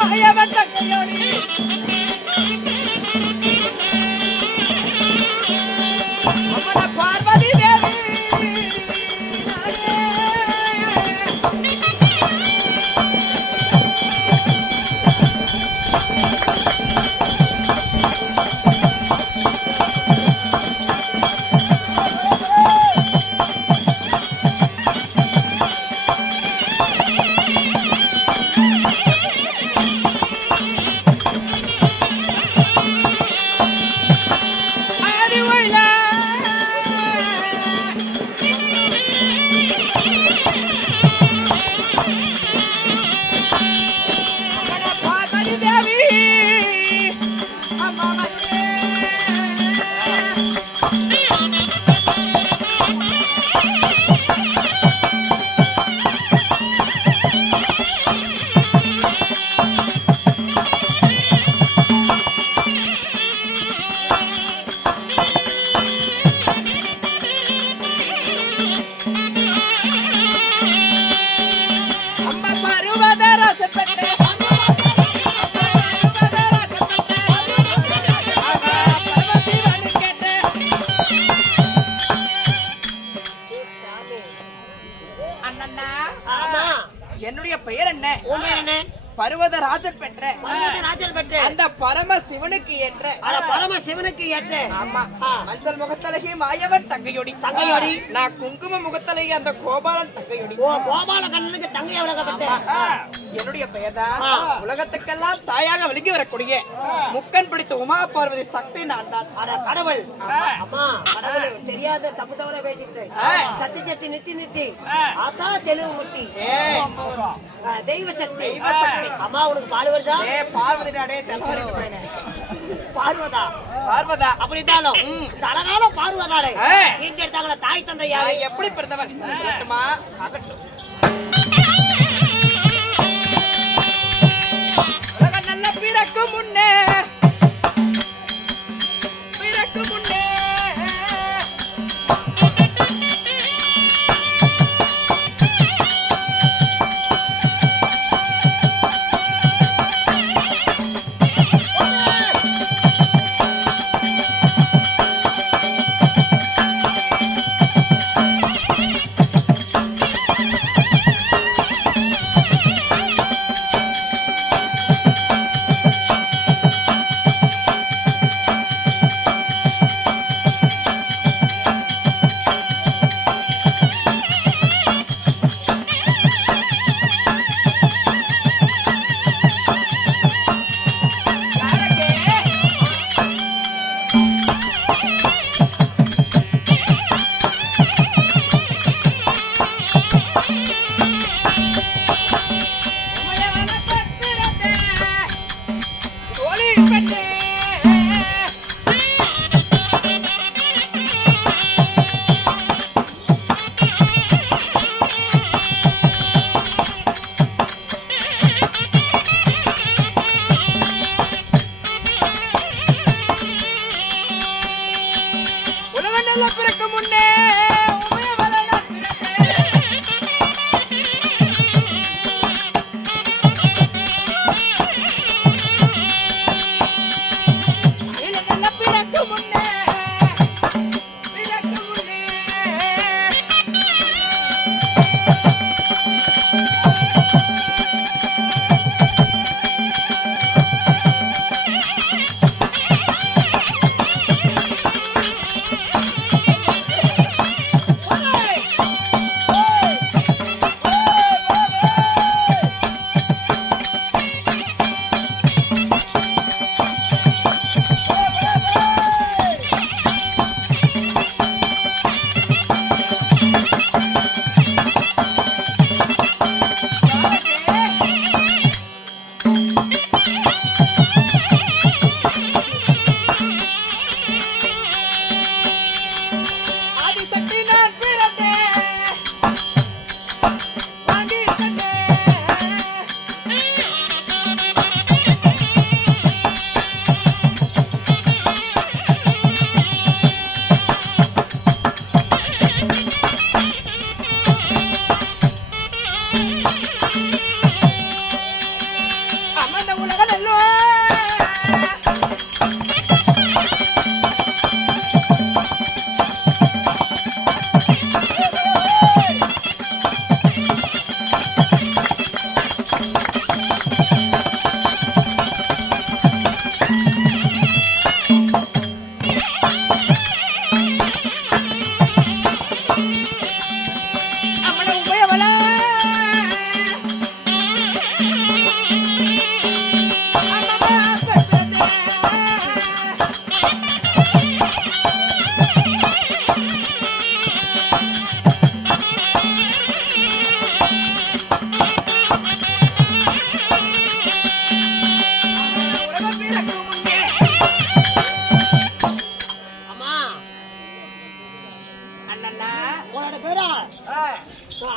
மாயவன் தங்கையோடி பார்வதி தேவி என்னுடைய பெயர் என்ன? பர்வதராஜன் பெற்ற அந்த பரம சிவனுக்கு ஏற்ற மஞ்சள் முகத்தழகி மாயவன் தங்கையோடி நான் குங்கும முகத்தழகி அந்த கோபாலன் தங்கையோடி என்னுடைய பெயர்தான் உலகத்துக்கெல்லாம் தாயாக விளங்கி வரக்கூடிய முக்கன் பிடித்த உமா பார்வதி சக்தி நான் தான். கடவுள் தெரியாத தப்பு தவற பேசிட்டு சத்தி சட்டி நித்தி அதான் தெளிவு முட்டி தெய்வ சக்தி. அம்மா உனக்கு பால் வருதா? பார்வதா அப்படித்தாலும் அழகான பார்வதாலே எடுத்தாங்களா தாய் தந்தை யாரு எப்படி பிறந்தவன் நல்ல பிறக்கு முன்னே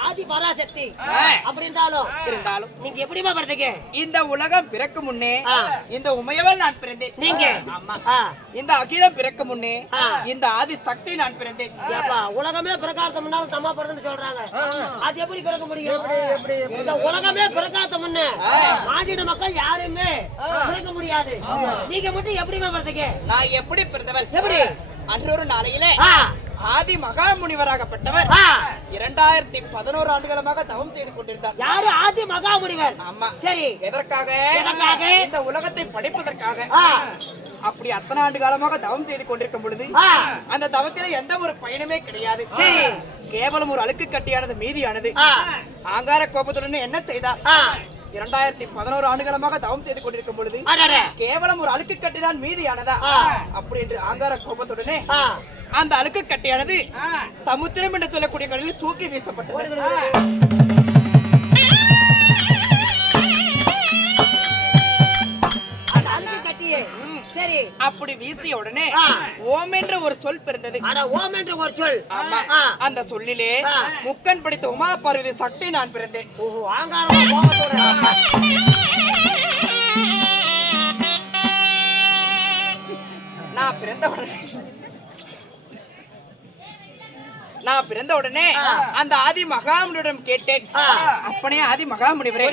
ஆதி பராசக்தி ஆ. அப்படி இருந்தாலும் இருந்தாலும் நீங்க எப்படிமா பிறந்தீங்க? இந்த உலகம் பிறக்கும் முன்னே ஆ. இந்த உமையவள் நான் பிறந்தேன். நீங்க ஆமா. ஆ. இந்த அகிலம் பிறக்கும் முன்னே ஆ. இந்த ஆதி சக்தி நான் பிறந்தேன். ஏப்பா, உலகமே பிறக்காத முன்னால தம்மா பிறந்தன்னு சொல்றாங்க. அது எப்படி பிறக்க முடியும்? இந்த உலகமே பிறக்காத முன்ன மாநில மக்கள் யாருமே பிறக்க முடியாது. நீங்க மட்டும் எப்படிமா பிறந்தீங்க? நான் எப்படி பிறந்தவள்? எப்படி? அன்றொரு நாளையிலே ஆ. ஆதி மகாமுனிவராகப்பட்டவர் ஆ. 2011 ஆண்டுகளமாக தவம் செய்து கொண்டிருந்தார். யாரு? ஆதி மகாமுனிவர். ஆமா. சரி. எதற்காக? எதற்காக? இந்த உலகத்தை படிப்பதற்காக. ஆ. அப்படி அத்தனை ஆண்டு காலமாக தவம் செய்து கொண்டிருக்கும் பொழுது ஆ. அந்த தவத்தில எந்த ஒரு பயனுமே கிடையாது. சரி. கேவலம் ஒரு அழுக்கு கட்டியானது மீதியானது. ஆ. ஆங்கார கோபத்துடன் என்ன செய்தார்? ஆ. 2011 ஆண்டுகளமாக தவம் செய்து கொண்டிருக்கும் பொழுது அடடே. கேவலம் ஒரு அழுக்கு கட்டிதான் மீதியானதா? ஆ. அப்படி என்று ஆங்கார கோபத்துடனே ஆ. அந்த அழுக்கு கட்டியானது சமுத்திரம் என்று சொல்லக்கூடிய கடலில் தூக்கி வீசப்பட்டது. அந்த அழுக்கு கட்டியே. சரி. அப்படி வீசிய உடனே ஆ. ஓம் என்ற ஒரு சொல் பிறந்தது. அட, ஓம் என்று ஒரு சொல். ஆமா. ஆ. அந்த சொல்லிலே ஆ. முக்கன் படித்த உமா பார்வதி சக்தி நான் பிறந்தேன். ஓஹோ, ஆங்காரமா கோபத்தோட. நான் பிறந்த உடனே அந்த ஆதி மகாமுனியிடம் கேட்டேன், அப்பனே ஆதி மகாமுனிவரே,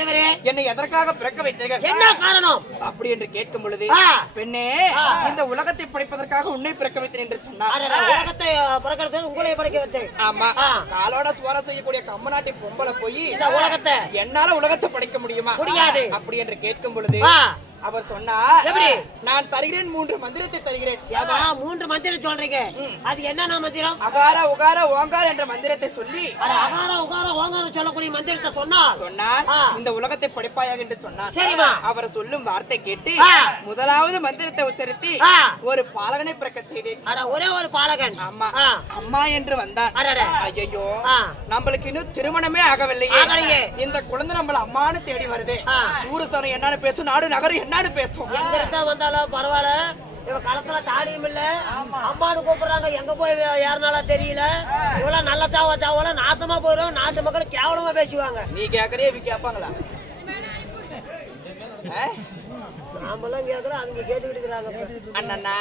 என்னை எதற்காக பிறக்க வைத்தீர்கள்? என்ன காரணம்? அப்படி என்று கேட்கும் பொழுது, பெண்ணே, இந்த உலகத்தை படிப்பதற்காக உன்னை பிறக்க வைத்தேன் என்று சொன்னார். உலகத்தை பிறக்கிறது உங்களை படிக்க வைத்தேன். ஆமா. காலோட சுவார செய்யக்கூடிய கம்மநாட்டி பொம்பளை போய் இந்த உலகத்தை என்னால உலகத்தை படிக்க முடியுமா? முடியாது. அப்படி என்று கேட்கும் பொழுது அவர் சொன்னா, எப்படி? நான் தருகிறேன் 3 மந்திரத்தை தருகிறேன். 3 மந்திரம் சொல்றீங்க, அது என்ன மந்திரம்? அகார உகார ஓங்கார என்ற மந்திரத்தை சொல்லி, அகார உகார ஓங்கார சொல்லக்கூடிய மந்திரத்தை சொன்னார். இந்த உலகத்தை படிப்பாயாக என்று சொன்னார். சரிமா. அவர் சொல்லும் வார்த்தை கேட்டு முதலாவது மந்திரத்தை உச்சரித்து ஒரு பாலகனை பிறக்க செய்தேன். ஒரே ஒரு பாலகன். அம்மா அம்மா என்று வந்தான். ஐயோ, நம்மளுக்கு இன்னும் திருமணமே ஆகவில்லையே, இந்த குழந்தை நம்மள அம்மானு தேடி வருது. ஊரு சனம் என்னன்னு பேசும், நாடு நகரம் என்னன்னு பேசும். எங்க வந்தாலும் பரவாயில்ல, இவ காலத்துல தாலியும் இல்ல, அம்மானு கூப்பிடுறாங்க, எங்க போய் யாருனால தெரியல. இவ்வளவு நல்ல சாவல நாசமா போயிடும், நாட்டு மக்கள் கேவலமா பேசுவாங்க. நீ கேக்குறே இவ கேட்பாங்களா? நாமெல்லாம் கேட்கிறோம், அவங்க கேட்டுக்கிட்டு இருக்கிறாங்க. அண்ணா,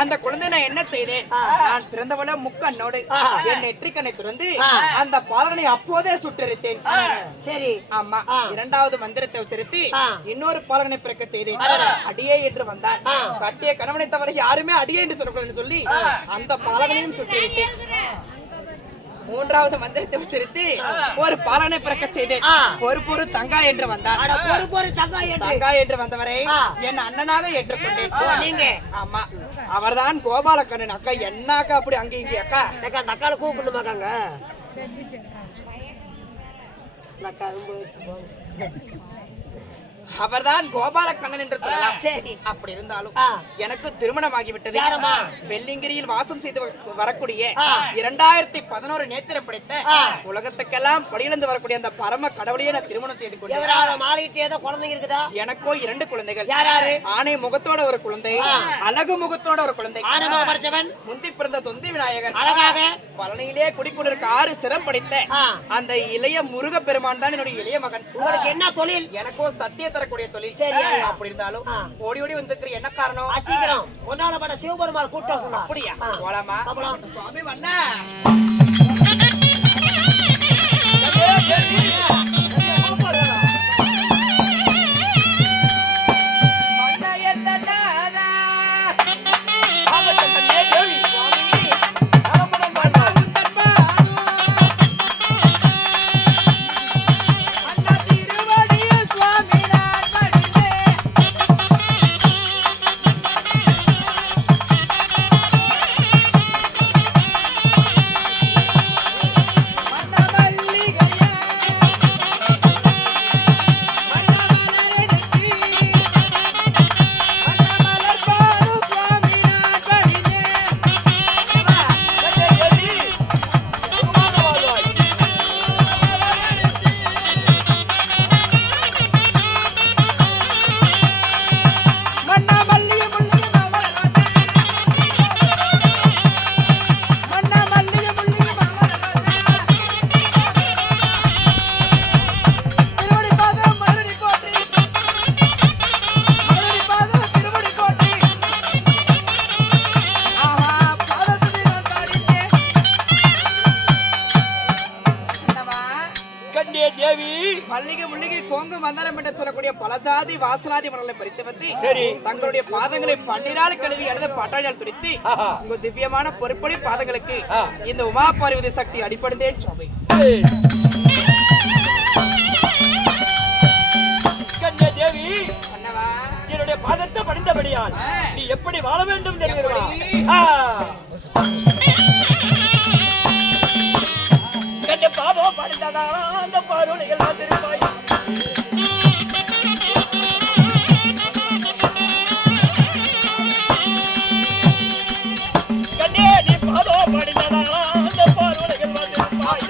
அந்த குழந்தை நான் என்ன செய்தேன்? நான் பிறந்தவள முக்கண்ணோடு என் நெற்றிக்கண்ணை திறந்து அந்த பாலகனை அப்போதே சுட்டரித்தேன். சரி. ஆமா. இரண்டாவது மந்திரத்தை உச்சரித்து இன்னொரு பாலகனை பிறக்க செய்தேன். அடியே என்று வந்தான். கட்டிய கணவனை தவிர யாருமே அடியே என்று சொல்லக்கூடாதுன்னு சொல்லி அந்த பாலகனையும் சுட்டரித்தேன். மூன்றாவது மந்திரத்தை உச்சரித்து ஒரு பாலனை பிறக்க செய்தேன். பொறுப்பொரு தங்கா என்று வந்தார். தங்கா என்று வந்தவரை என் அண்ணனாக ஏற்றுக்கொண்டேன். நீங்க? ஆமா, அவர்தான் கோபாலக்கண்ணன். அக்கா என்ன அக்கா அப்படி அங்க இங்க அக்கா அந்த அக்கால கூப்பிடுமாக்காங்க. அவர்தான் கோபாலக்கண்ணன் என்று சொல்லலாம். சரி. அப்படி இருந்தாலும் எனக்கு திருமணம் ஆகிவிட்டது. வெள்ளிங்கிரியில் வாசம் செய்து வரக்கூடிய 2011 நேத்திரம் படைத்த உலகத்துக்கெல்லாம் படியிலிருந்து வரக்கூடிய அந்த பரம கடவுளையே நான் திருமணம் செய்து கொண்டேன். எனக்கோ 2 குழந்தைகள். ஆணை முகத்தோட ஒரு குழந்தை, அழகு முகத்தோட ஒரு குழந்தை. முந்தி பிறந்த தொந்தி விநாயகர். பழனியிலே குடிக்கொண்டிருக்க 6 சிரம் படைத்த அந்த இளைய முருக பெருமான் தான் என்னுடைய இளைய மகன். உங்களுக்கு என்ன தொழில்? எனக்கோ சத்திய தரக்கூடிய தொழில். சரி. அப்படி இருந்தாலும் ஓடி ஓடி வந்திருக்கிற என்ன காரணம்? சீக்கிரம் ஒன்னால பட சிவபெருமாள் கூட்டம். அப்படியா? போலாமா? சுவாமி வண்ணா, தேவி மல்லிகை முள்ளிகை கோங்கு மந்தாரம் என்று சொல்லக்கூடிய பல ஜாதி வாசனாதி மலர்களை பறித்து வந்து சரி. தங்களுடைய பாதங்களை பன்னிரால் கழுவி எழுத பாட்டாளியால் துடித்து ஆஹா. உங்க திவ்யமான பொறுப்படி பாதங்களுக்கு இந்த உமா பார்வதி சக்தி அடிப்படுதேன் சுவாமி. கண்ணே தேவி அண்ணவா என்னுடைய பாதத்தை படிந்தபடியால் நீ எப்படி வாழ வேண்டும் தெரியுமா? கண்ணே பாதம் படிந்ததா அந்த பாருளைகள் வந்திருப்பாய். கண்ணே நீ பாதம் படிந்ததா அந்த பாருளைகள் வந்திருப்பாய்.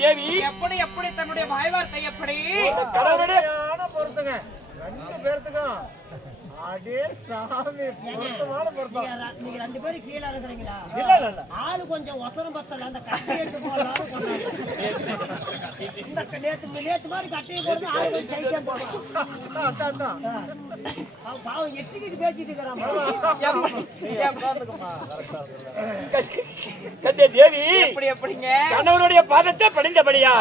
தேவி எப்படி எப்படி தன்னுடைய வாய்வார்த்தை எப்படி கடவுளுடைய பொறுத்துங்க ரெண்டு பேர்த்துக்கும் அடே சாமி பொருத்தமான பொருத்தம். நீங்க ரெண்டு பேரும் கீழே இருக்கிறீங்களா? இல்ல இல்ல இல்ல ஆளு கொஞ்சம் ஒசரம் பத்தல அந்த கட்டை எடுத்து போடலாம். இந்த நேத்து மாதிரி கட்டையை போடுறது ஆளு கொஞ்சம் சைக்கியம் போடலாம். அதான் அவன் பாவம் எட்டிக்கிட்டு பேசிட்டு இருக்கிறான். கண்ணே தேவி எப்படி எப்படிங்க கணவனுடைய பாதத்தை பணிந்தபடியா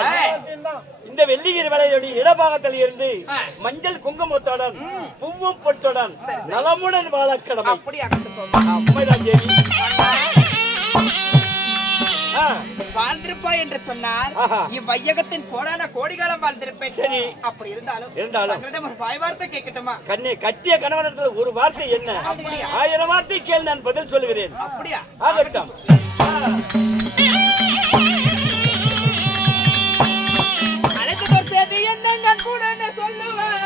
இந்த வெள்ளிகிரி வலையுடைய இடபாகத்தில் இருந்து மஞ்சள் குங்குமத்துடன் பூவும் பொட்டுடன் நலமுடன் வாழ கடமை. அப்படி அகத்து சொல்லுங்க. அம்மைதான் தேவி வாழ்ந்திருப்பாய் என்று சொன்னார். இவ்வையகத்தின் கோடான கோடிகாலம் வாழ்ந்திருப்பேன். சரி. அப்படி இருந்தாலும் இருந்தாலும் ஒரு வாய் வார்த்தை கேட்கட்டுமா? கண்ணே கட்டிய கணவன் ஒரு வார்த்தை என்ன? அப்படியா? 1000 வார்த்தை கேள், நான் பதில் சொல்லுகிறேன். அப்படியா? ஆகட்டும். அழைத்து செய்தி என்ன நான் கூட சொல்லுவேன்.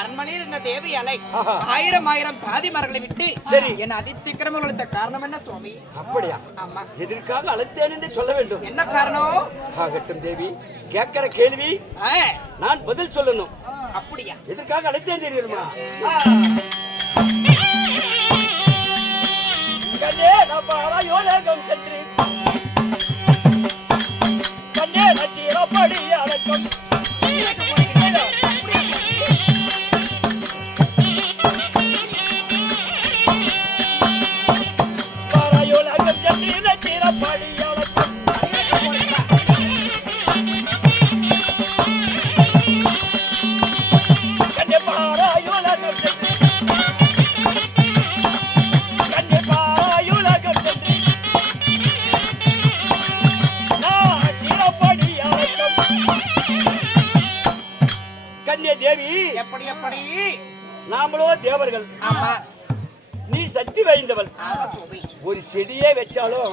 அரண்மனையில் இருந்த தேவி அலை 1000 தாதி மரங்களை விட்டு சரி என்ன அதிசீக்கிரம் காரணம் என்ன சுவாமி? அப்படியா? ஆமா. எதற்காக அழைத்தேன் என்று சொல்ல வேண்டும். என்ன காரணம்? ஆகட்டும் தேவி, கேட்கிற கேள்வி நான் பதில் சொல்லணும். அப்படியா? எதற்காக அழைத்தேன் தெரியுமா? கண்ணே நான் பாராயோலகம் சென்று கண்ணே நச்சீரப்படி அடக்கம் பாராயோலகம் சென்று நச்சீரப்படி அடக்கம் கண்ணே பாராயோலகம் சென்று தேவி, எப்படி எப்படி? நாமளோ தேவர்கள், ஆமா. நீ சக்தி வாய்ந்தவள். ஆமா சுவாமி. ஒரு செடியே வச்சாலும்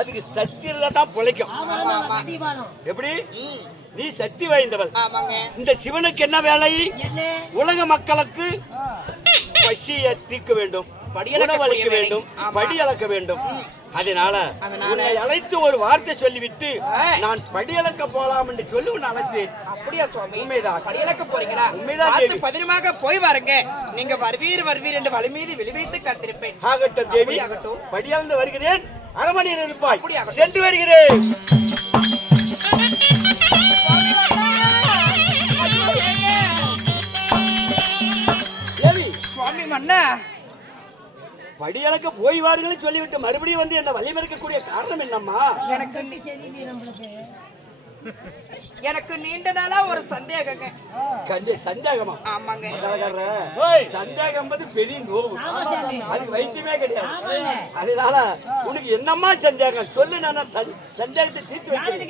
அதுக்கு சக்தி இருந்தா தான் பிழைக்கும். எப்படி? நீ சக்தி வாய்ந்தவள். ஆமாங்க. இந்த சிவனுக்கு என்ன வேலை? உலக மக்களுக்கு பசியை தீர்க்க வேண்டும், உணவளிக்க வேண்டும், படி அளக்க வேண்டும். அதனால உன்னை அழைத்து ஒரு வார்த்தை சொல்லிவிட்டு நான் படி அளக்க போலாம் என்று சொல்லி உன்னை அழைத்தேன். அப்படியா சுவாமி? உண்மைதான். படி அளக்க போறீங்களா? உண்மைதான் பார்த்து தேவி. பத்திரமாக போய் வாருங்க. நீங்க வருவீர் வருவீர் என்று வழி மீது விழிவைத்து காத்திருப்பேன். ஆகட்டும் தேவி, ஆகட்டும். படியாழ்ந்து வருகிறேன். அரமனையில் இருப்பாய். அப்படியாகட்டும். சென்று வருகிறேன். தேவி, சுவாமி மன்னா, படியளக்க போய் வாருங்கள் சொல்லிவிட்டு மறுபடியும் வந்து என்ன வழிமறிக்கக்கூடிய காரணம் என்னம்மா? எனக்கு நீண்ட நாளா ஒரு சந்தேகங்க. கண்டே சந்தேகமா? ஆமாங்க. சந்தேகம் என்பது பெரிய நோவு, அதுக்கு வைத்தியமே கிடையாது. அதனால உனக்கு என்னம்மா சந்தேகம் சொல்லு, நான் சந்தேகத்தை தீர்த்து வைக்கிறேன்.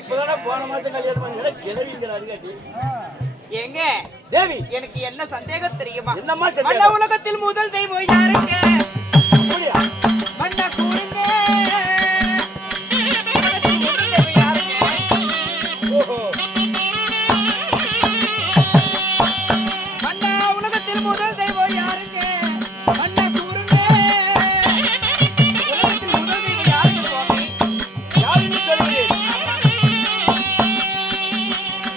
இப்பதானே போன மாசம் கல்யாணம் பண்ணி கிளவிங்கிறாரு. ஏங்க தேவி, எனக்கு என்ன சந்தேகம் தெரியுமா? என்னம்மா மன்ன சந்தேகம்? உலகத்தில் முதல் தெய்வம் யாருங்க? அப்படியா? மன்னா கூறுங்க. உலகத்தில் முதல் தெய்வம் யாருங்க? ஓஹோ, மன்னா உலகத்தில் முதல் தெய்வம் யாருங்க? மன்னா கூறுங்க. உலகத்தில் முதல் தெய்வம் யாருங்க சுவாமி? யாருன்னு சொல்லுகிறேன்.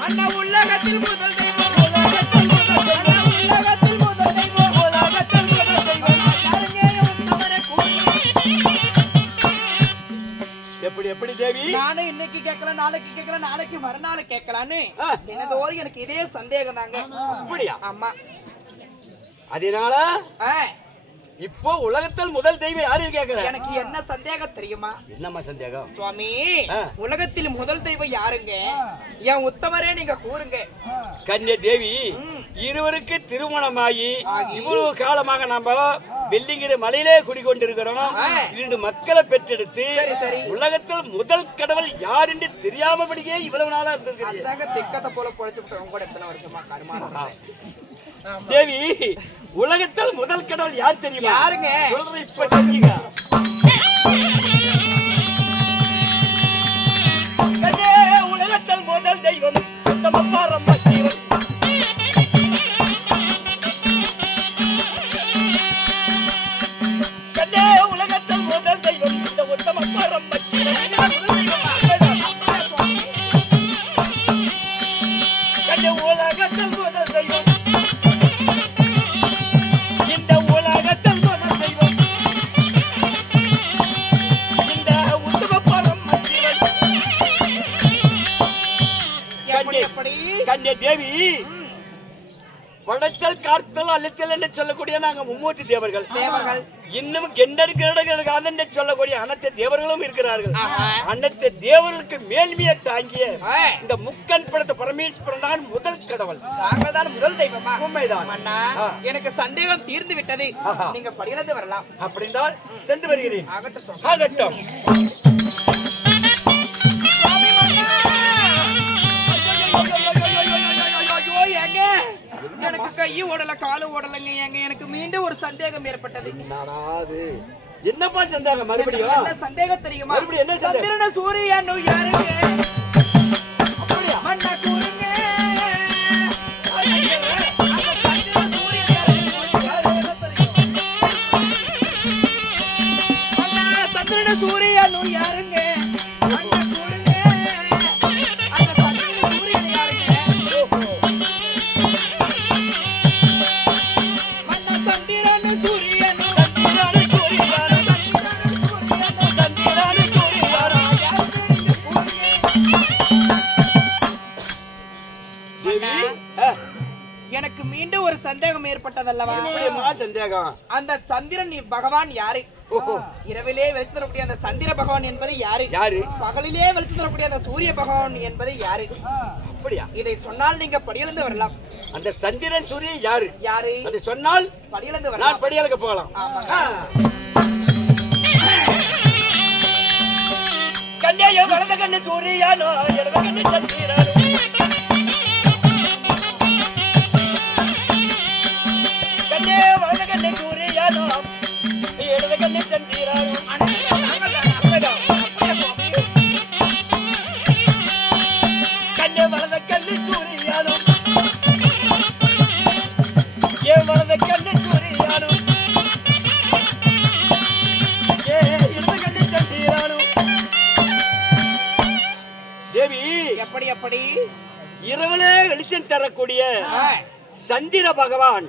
மன்னா உலகத்தில் முதல் தெய்வம், உலகத்தில் முதல் தெய்வம், உலகத்தில் முதல் தெய்வம், உலகத்தில் முதல் தெய்வம் யாருங்க? உத்தமரே கூறுங்க. எப்படி எப்படி தேவி? நானும் இன்னைக்கு கேட்கல, நாளைக்கு கேட்கல, நாளைக்கு மறுநாள் கேட்கலான்னு ஆ. தினதோறும் எனக்கு இதே சந்தேகம் தாங்க. அப்படியா? ஆமா. அதனால ஆ, இப்போ உலகத்தில் முதல் தெய்வம் யாரு கேக்குற? எனக்கு என்ன சந்தேகம் தெரியுமா என்னம்மா சந்தேகம்? சுவாமி? ஆ. உலகத்தில் முதல் தெய்வம் யாருங்க? என் உத்தமரே நீங்க கூறுங்க. கன்னிய தேவி, ம். இருவருக்கு திருமணமாகி ஆகி. இவ்வளவு காலமாக நாம வெள்ளிங்கிரி மலையிலே குடிக்கொண்டிருக்கிறோம். ஆ. 2 மக்களை பெற்றெடுத்து சரி, சரி. உலகத்தில் முதல் கடவுள் யார் என்று தெரியாமபடியே இவ்வளவு நாளா இருந்திருக்கு. அதாங்க திக்கத்தை போல பொழைச்சுட்டு உங்க கூட எத்தனை வருஷமா கருமா. தேவி, உலகத்தில் முதல் கடவுள் யார் தெரியுமா? யாருங்க? சொல்றேன், இப்ப தெரிஞ்சுங்க. கண்ணே, உலகத்தில் முதல் தெய்வம் உத்தமப்பா ரம்ம ஜீவன். கண்ணே, உலகத்தில் முதல் தெய்வம் இந்த உத்தமப்பா ரம்ம ஜீவன். கண்ணே, உலகத்தில் முதல் தெய்வம், இந்த உலகத்தில் முதல் தெய்வம், இந்த உத்தமப்பா ரம்ம ஜீவன். எப்படி எப்படி? கன்னிய தேவி, படைத்தல் காத்தல் அழித்தல் என்று சொல்லக்கூடிய நாங்க மும்மூர்த்தி தேவர்கள். தேவர்கள். இன்னும் கெண்டர்களுக்கு என்று சொல்லக்கூடிய அனைத்து தேவர்களும் இருக்கிறார்கள். ஆஹா. அனைத்து தேவர்களுக்கு மேல்மையை தாங்கிய ஆ. இந்த முக்கண் படைத்த பரமேஸ்வரன் தான் முதல் கடவுள். தாங்கள் தான் முதல் தெய்வமா? உண்மைதான். மன்னா, ஆ. எனக்கு சந்தேகம் தீர்ந்து விட்டது. ஆஹா. நீங்க படியிலிருந்து வரலாம். அப்படின்றால் சென்று வருகிறேன். ஆகட்டும் சுவாமி. ஆகட்டும். சுவாமி மன்னா! ஐயோ, ஏங்க? எனக்கு கையும் ஓடல, காலும் ஓடலங்க. ஏங்க, எனக்கு மீண்டும் ஒரு சந்தேகம் ஏற்பட்டது. என்னடா அது? என்னப்பா சந்தேகம் மறுபடியும்? என்ன சந்தேகம் தெரியுமா? மறுபடியும் என்ன சந்தேகம்? சந்திரன சூரியன் யாருங்க? அப்படியா? மன்னா கூறுங்க. அந்த சந்திரன் சூரியன் யாருங்க? உங்களுக்கு யாருக்கு என்ன தெரியும்? சந்தேகம்? அந்த சந்திரன் பகவான் யாரு? ஓஹோ, இரவிலே வெளிச்சம் தரக்கூடிய அந்த சந்திர பகவான் என்பது யாரு? யாரு? பகலிலே வெளிச்சம் தரக்கூடிய அந்த சூரிய பகவான் என்பது யாரு? அப்படியா? இதை சொன்னால் நீங்க படியிலிருந்து வரலாம். அந்த சந்திரன் சூரியன் யாரு? யாரு? அதை சொன்னால் படியிலிருந்து நான் வரலாம். படியலுக்கு போகலாம். கண்ணையோ வலது கண்ணு சூரியானோ இடது கண்ணு சந்திரனோ கண்ணே வலது கண்ணு சூரியானோ இடது கண்ணு சந்திரனோ கண்ணே வலது கண்ணு சூரியானோ ஏ வலது கண்ணு சூரியானோ ஏ இடது கண்ணு சந்திரனோ. தேவி, எப்படி எப்படி? இரவிலே வெளிச்சம் தரக்கூடிய சந்திர பகவான்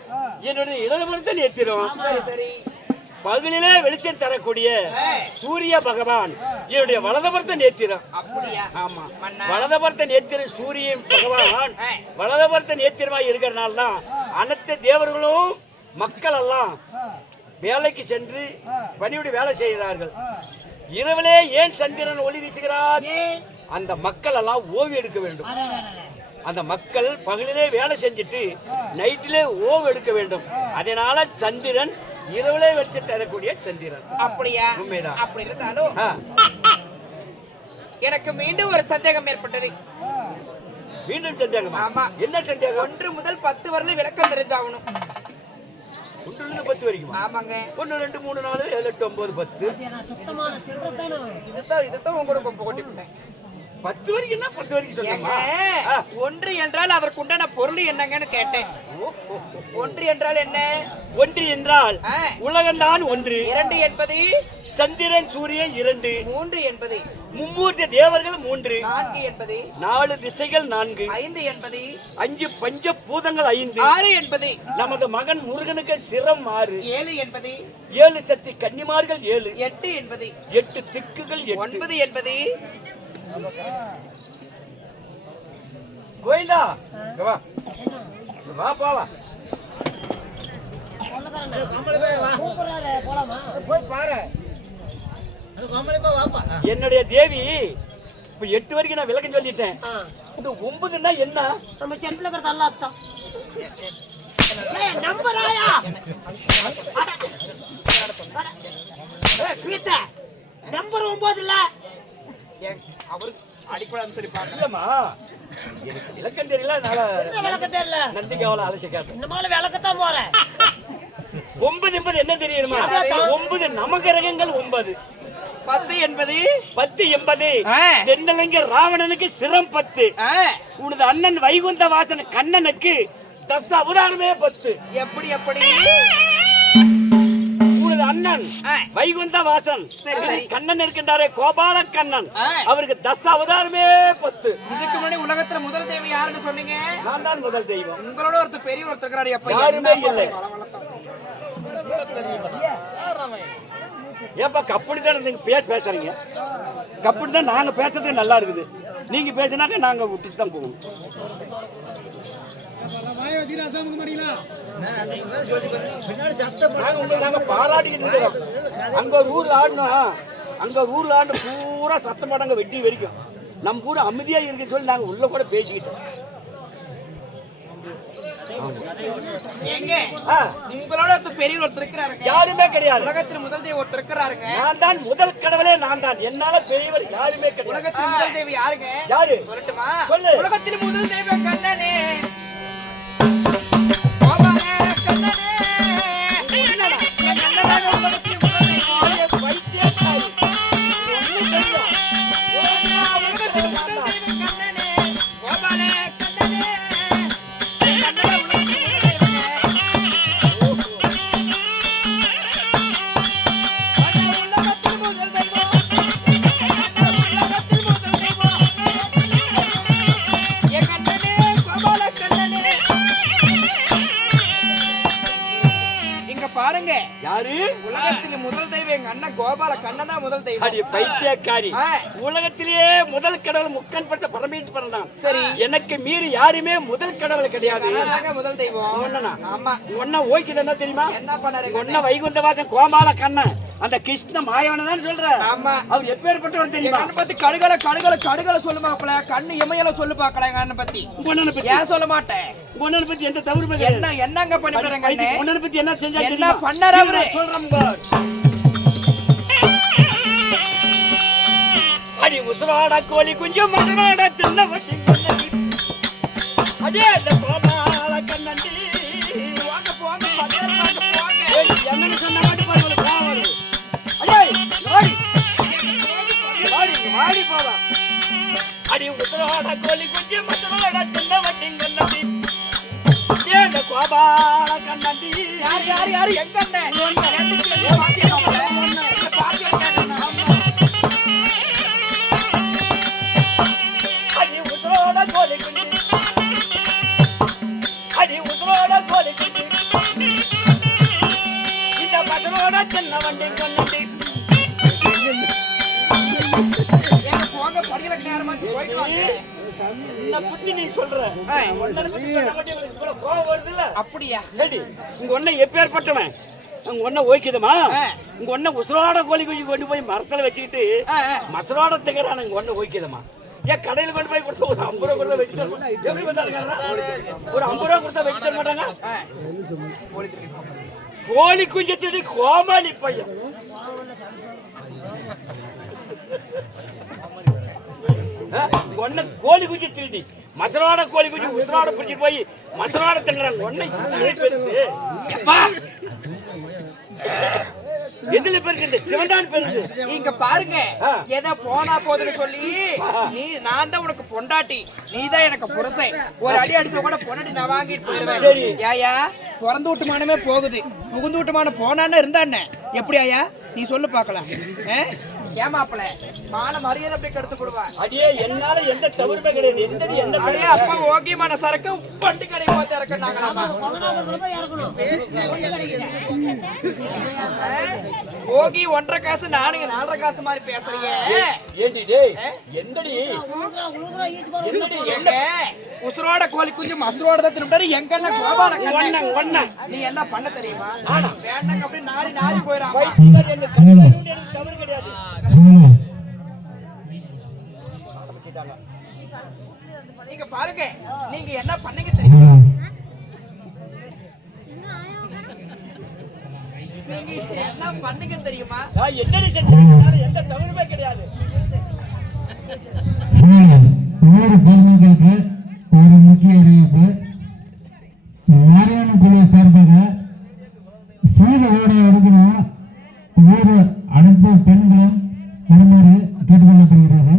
என்னுடைய இடதுபுறத்தில் ஏத்திரும். சரி சரி. பகலிலே வெளிச்சம் தரக்கூடிய சூரிய பகவான் என்னுடைய வலதுபுறத்தை நேத்திரம். அப்படியா? ஆமா, மன்னா. வலதுபுறத்தை நேத்திர சூரிய பகவான் வலதுபுறத்தை நேத்திரமா இருக்கிறனால தான் அனைத்து தேவர்களும் மக்கள் எல்லாம் வேலைக்கு சென்று பணியோடு வேலை செய்கிறார்கள். இரவிலே ஏன் சந்திரன் ஒளி வீசுகிறார்? அந்த மக்கள் எல்லாம் ஓய்வு எடுக்க வேண்டும். அந்த மக்கள் பகலிலே வேலை செஞ்சுட்டு நைட்டிலே ஓய்வு எடுக்க வேண்டும். அதனால சந்திரன் இரவிலே வெளிச்ச தரக்கூடிய சந்திரன். அப்படியா? உண்மைதான். அப்படி இருந்தாலும் எனக்கு மீண்டும் ஒரு சந்தேகம் ஏற்பட்டது. மீண்டும் சந்தேகம்? ஆமா. என்ன சந்தேகம்? 1 முதல் 10 வரல விளக்கம் தெரிஞ்சாகணும். 1 லிருந்து 10 வரைக்கும்? ஆமாங்க. 1 2 3 4 7 8 9 10. இதுதான் உங்களுக்கு போட்டி பண்ணேன். 10 வரைக்கும் என்ன 10 வரைக்கும் சொல்லுங்க. 1 என்றால் அதற்குண்டான பொருள் என்னங்கன்னு கேட்டேன். 1 என்றால் என்ன? 1 என்றால் உலகம்தான் 1. 2 என்பது சந்திரன் சூரியன் 2. 3 என்பது மும்மூர்த்தி தேவர்கள் 3. 4 என்பது 4 திசைகள் 4. 5 என்பது 5 பஞ்ச பூதங்கள் 5. 6 என்பது நமது மகன் முருகனுக்கு சிரம் 6. 7 என்பது 7 சக்தி கன்னிமார்கள் 7. 8 என்பது 8 திக்குகள் 8. 9 என்பது கோயிந்தா வா வா போவா. என்னுடைய தேவி இப்ப 8 வரைக்கும் நான் விளக்கம் சொல்லிட்டேன். இந்த 9ன்னா என்ன? நம்ம சென்ட்ல இருக்கிறது அல்ல அர்த்தம். நம்பராயா நம்பர் 9 இல்ல. அவர் அடிப்படை சொல்லி பாருங்க. இல்லம்மா, எனக்கு விளக்கம் தெரியல. விளக்கம் தெரியல. நந்திகாவல அலசிக்காது. இந்த மாதிரி விளக்கத்தான் போறேன். 9 என்பது என்ன தெரியுமா? 9 நவகிரகங்கள் 9. 10 என்பது 10 என்பது தென்னலங்க ராவணனுக்கு சிரம் 10. உனது அண்ணன் வைகுந்த வாசன் கண்ணனுக்கு தச அவதாரமே 10. எப்படி எப்படி? உனது அண்ணன் வைகுந்த வாசன் கண்ணன் இருக்கின்றாரே கோபால கண்ணன், அவருக்கு தச அவதாரமே 10. இதுக்கு முன்னாடி உலகத்துல முதல் தெய்வம் யாருன்னு சொன்னீங்க? நான் தான் முதல் தெய்வம். உங்களோட ஒருத்தர் பெரிய ஒருத்தர் இருக்கிறாரு. எப்ப யாருமே இல்லை. ஏப்பா கப்படிதான் நீங்க பேசுறீங்க? கப்படிதான் நாங்க பேசுறது நல்லா இருக்குது. நீங்க பேசினாக்க நாங்க விட்டுட்டு தான் போவோம். நாங்க பாராட்டிக்கிட்டு இருக்கிறோம். அங்க ஒரு ஊர்ல ஆடணும், அங்க ஊர்ல ஆண்டு பூரா சத்தம் போட்டாங்க வெட்டி வரைக்கும். நம்ம ஊர் அமைதியா இருக்குன்னு சொல்லி நாங்க உள்ள கூட பேசிக்கிட்டோம். உங்களோட ஒருத்தர் பெரிய ஒருத்தர் இருக்கிறாரு. யாருமே கிடையாது. உலகத்தில் முதல் தெய்வம் ஒருத்தர் இருக்கிறாருங்க. நான் தான் முதல் கடவுளே, நான் தான். என்னால பெரியவர் யாருமே கிடையாது. உலகத்தில் முதல் தெய்வம் யாருங்க? யாரு சொல்லட்டுமா? சொல்லு. உலகத்தில் முதல் தெய்வம் கண்ணனே, கோபால கண்ணனே. உலகத்தில் முதல் தெய்வம் வைத்தியக்காரி. உலகத்தில் முதல் தெய்வம் கண்ணனே, கோபால கண்ணனே. என் கண்ணனே கோபால கண்ணனே. எங்க அண்ணன் கோபால கண்ணன் தான் முதல் தெய்வம். அடி பைத்தியக்காரி, ஆ. உலகத்திலேயே முதல் கடவுள் முக்கன் படுத்த பரமேஸ்வரன் தான். சரி. எனக்கு மீறி யாருமே முதல் கடவுள் கிடையாது. அதாங்க முதல் தெய்வம். ஒண்ணனா? ஆமா. ஒன்ன ஓய்க்குது என்ன தெரியுமா? என்ன பண்ணாரு? ஒன்ன வைகுந்தவாசன் கோபால கண்ணன் அந்த கிருஷ்ண மாயவன தான் சொல்ற. ஆமா. அவர் எப்பேற்பட்டவன் எங்க தெரியுமா? அண்ணன் பத்தி கடுகள சொல்லு பாக்கல, கண்ணு இமையில சொல்லு பாக்கல எங்க அண்ணன் பத்தி. ஒன்னனை பத்தி ஏன் சொல்ல மாட்டேன்? ஒன்னனை பத்தி எந்த தவறுமே என்ன என்னங்க பண்ணிட்டாரு எங்க அண்ணன்? ஒன்னனை பத்தி என்ன செஞ்சா என்ன தெரியுமா? பண்ணாரு அவரு? சொல்றேன் பார். அடி உசுராட கோழி குஞ்சு மதுராட தின்ன வச்சி அடே அந்த கோபால கண்ணண்டி போங்க போங்க பக்கத்துல வாங்க போங்க. என்னன்னு சொன்ன மாதிரி பாருங்க கோவம் வருது. அடே வாடி வாடி போவா. அடி உசுராட கோழி குஞ்சு மதுராட தின்ன வச்சி கண்ணண்டி அடே அந்த கோபால கண்ணண்டி. யார் எங்க அண்ணன்? அடி உசுரோட கோழி குஞ்சு அடி உசுரோட கோழி குஞ்சு இந்த மதுரோட சின்ன வண்டி கொண்டு போங்க படிக்கல நேரமாச்சு போயிட்டு வாங்க. இந்த புத்தி நீ சொல்ற ஒன்னனை பத்தி சொன்ன மாதிரி உங்களுக்கு இவ்வளவு கோவம் வருது இல்ல? அப்படியா? ஏடி, உங்க ஒன்ன எப்பேற்பட்டவன்? உங்க ஒன்ன ஓய்க்குதுமா? உங்க ஒன்ன உசுரோட கோழி குஞ்சு கொண்டு போய் மரத்துல வச்சுக்கிட்டு மசரோட திகரான உங்க ஒன்ன ஓய்க்குதுமா? ஏன் கடையில கொண்டு போய் கொடுத்த ஒரு 50 ரூபா கொடுத்தா வச்சு தர எப்படி வந்தாங்க? ஒரு 50 ரூபா கொடுத்தா வச்சு தர மாட்டாங்க? கோழி குஞ்சு திருடி கோமாளி பையன். ஒன்ன கோழி குஞ்சு திருடி மசரோட கோழி குஞ்சு உசுரோட பிடிச்சிட்டு போய் மசரோட தின்னுறாங்க. ஒன்ன பெருசு எதுல பெருசு? இந்த சிவன்தான் பெருசு. இங்க பாருங்க, எதை போனா போதுன்னு சொல்லி நான் தான் உனக்கு பொண்டாட்டி, நீ தான் எனக்கு புருஷன். ஒரு அடி அடிச்ச கூட பொண்டாட்டி நான் வாங்கிட்டு போயிடுவேன். சரி. ஏயா பிறந்து விட்டுமானமே போகுது, புகுந்து விட்டுமான போனான்னு இருந்தானே எப்படி ஐயா நீ சொல்லு பாக்கலாம். ஏமாப்பல மான மரியாதை அப்படி கெடுத்து கொடுவான். அடியே என்னால எந்த தவறுமே கிடையாது. எந்தது என்ன அடே அப்பா ஓகேமான சரக்கு பட்டு கடை பார்த்து இறக்குனாங்களாமா. ஓகி 1.5 காசு, நானுங்க 4.5 காசு மாதிரி பேசுறீங்க. ஏண்டி டேய் எந்தடி என்னடி எங்க உசுரோட கோழி குஞ்சு மசுரோட தான் திரும்பிட்டாரு எங்க அண்ணன் கோபால கண்ணன். ஒண்ண நீ என்ன பண்ண தெரியுமா? வேண்டாங்க அப்படி நாரி போயிடாம. பைத்தியக்காரி, எனக்கு கண்ணு எனக்கு தவறு கிடையாது. நீங்க பாருங்க, நீங்க என்ன பண்ணீங்க தெரியுமா? நீங்க என்ன பண்ணீங்க தெரியுமா? நான் என்னடி செஞ்சேன்? எந்த தவறுமே கிடையாது. ஊர் பொதுமக்களுக்கு ஒரு முக்கிய அறிவிப்பு. மாரியம்மன் குழு சார்பாக சீத ஓடை எடுக்கணும். ஊர் அனைத்து பெண்களும் வருமாறு கேட்டுக்கொள்ளப்படுகிறது.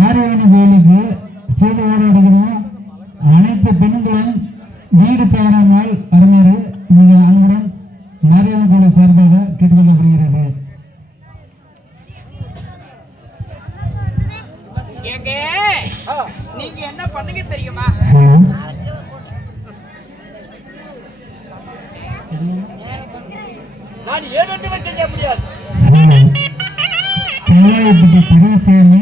மாரியம்மன் கோயிலுக்கு சீத ஓடை எடுக்கணும். அனைத்து பெண்களும் வீடு தவறாமல் வருமாறு மிக அன்புடன் மாரியம்மன் குழு சார்பாக கேட்டுக்கொள்ளப்படுகிறது. ஏங்க நீங்க என்ன பண்ணீங்க தெரியுமா? நான் ஏதொன்றுமே செய்ய முடியாது. தயாரிப்பட்ட பரிசேமி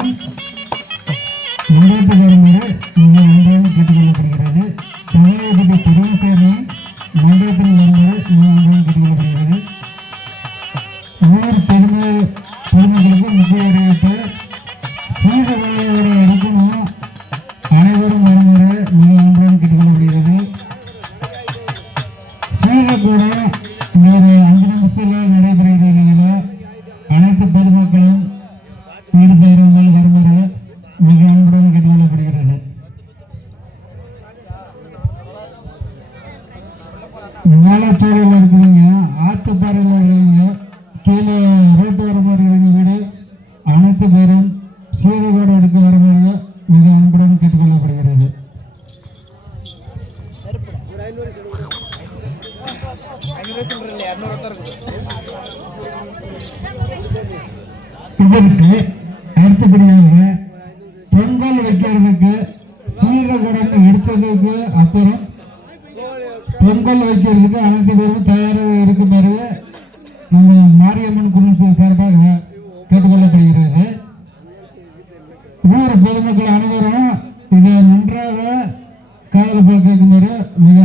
முன்னேற்ற வருமாறு மிக அன்புடன் கேட்டுக்கொள்ளப்படுகிறது. தயாரிப்பட்ட பரிசேமி முன்னேற்ற வருமாறு மிக அன்புடன் கேட்டுக்கொள்ளப்படுகிறது. ஊர் பொதுமக்களுக்கு முக்கிய அறிவிப்பு. சீத வேலையோட எடுக்கணும். அனைவரும் வருமாறு மிக அன்புடன் கேட்டுக்கொள்ளப்படுகிறது. சீத கூட வேறு 5 நிமிஷத்தில் நடைபெறுகிற நிலையில் அனைத்து பொதுமக்களும் வீடு தவறாமல் வருமாறு மிக அன்புடன் கேட்டுக்கொள்ளப்படுகிறது. மேலச்சோலையில் இருக்கிறீங்க, ஆத்துப்பாறையில் இருக்கிறீங்க, கீழே ரோட்டு வருமாறு இருக்கிற வீடு அனைத்து பேரும் சீதையோடு எடுக்க வருமாறு மிக அன்புடன் கேட்டுக்கொள்ளப்படுகிறது. இதற்கு அடுத்தபடியாக பொங்கல் வைக்கிறதுக்கு சீரகுடம் எடுத்ததுக்கு அப்புறம் பொங்கல் வைக்கிறதுக்கு அனைத்து பேரும் தயாராக இருக்குமாறு நம்ம மாரியம்மன் குடும்பத்தின் சார்பாக கேட்டுக்கொள்ளப்படுகிறது. ஊர் பொதுமக்கள் அனைவரும் இதை நன்றாக காதல் கேட்குமாறு மிக